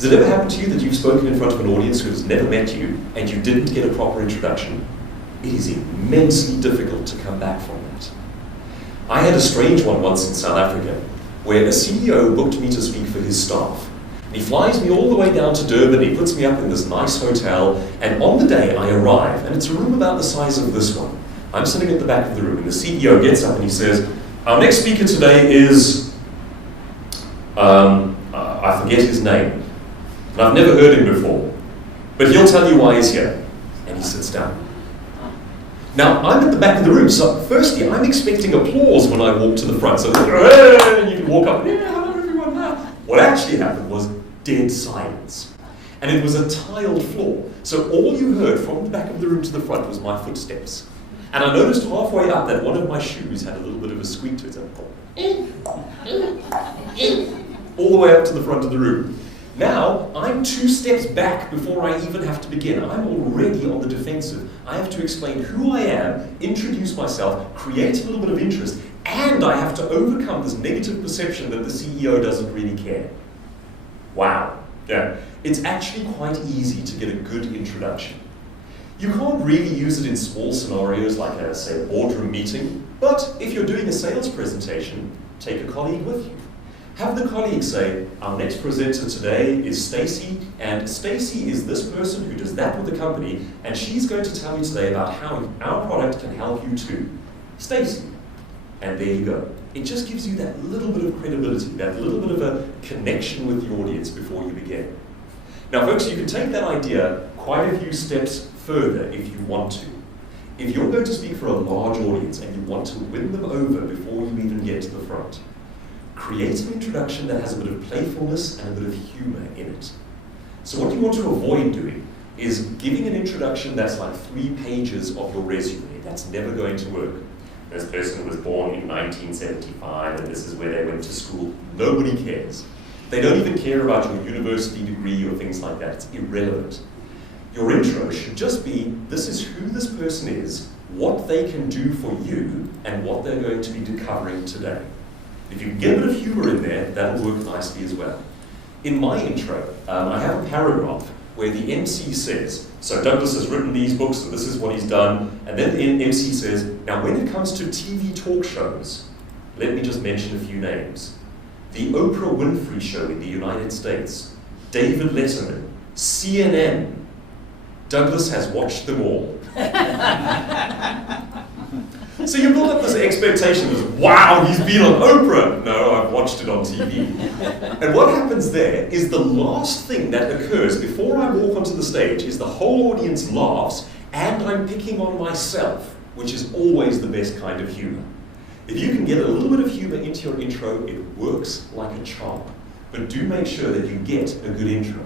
Has it ever happened to you that you've spoken in front of an audience who has never met you and you didn't get a proper introduction? It is immensely difficult to come back from that. I had a strange one once in South Africa where a CEO booked me to speak for his staff. And he flies me all the way down to Durban, he puts me up in this nice hotel, and on the day I arrive, and it's a room about the size of this one. I'm sitting at the back of the room, and the CEO gets up and he says, our next speaker today is, I forget his name. And I've never heard him before, but he'll tell you why he's here. And he sits down. Now, I'm at the back of the room, so firstly, I'm expecting applause when I walk to the front. So, hey, you can walk up, yeah, hello everyone. What actually happened was dead silence. And it was a tiled floor. So all you heard from the back of the room to the front was my footsteps. And I noticed halfway up that one of my shoes had a little bit of a squeak to it. All the way up to the front of the room. Now, I'm 2 steps back before I even have to begin. I'm already on the defensive. I have to explain who I am, introduce myself, create a little bit of interest, and I have to overcome this negative perception that the CEO doesn't really care. Wow. Yeah. It's actually quite easy to get a good introduction. You can't really use it in small scenarios like a, say, a boardroom meeting, but if you're doing a sales presentation, take a colleague with you. Have the colleague say, our next presenter today is Stacy, and Stacy is this person who does that with the company, and she's going to tell you today about how our product can help you too. Stacy. And there you go. It just gives you that little bit of credibility, that little bit of a connection with the audience before you begin. Now folks, you can take that idea quite a few steps further if you want to. If you're going to speak for a large audience and you want to win them over before you even get to the front, create an introduction that has a bit of playfulness and a bit of humor in it. So what you want to avoid doing is giving an introduction that's like 3 pages of your resume. That's never going to work. This person was born in 1975 and this is where they went to school. Nobody cares. They don't even care about your university degree or things like that. It's irrelevant. Your intro should just be, this is who this person is, what they can do for you, and what they're going to be covering today. If you can get a bit of humor in there, that'll work nicely as well. In my intro, I have a paragraph where the MC says, so Douglas has written these books and this is what he's done, and then the MC says, now when it comes to TV talk shows, let me just mention a few names. The Oprah Winfrey Show in the United States, David Letterman, CNN. Douglas has watched them all. So you build up this expectation of, wow, he's been on Oprah. No, I've watched it on TV. And what happens there is the last thing that occurs before I walk onto the stage is the whole audience laughs and I'm picking on myself, which is always the best kind of humor. If you can get a little bit of humor into your intro, it works like a charm. But do make sure that you get a good intro.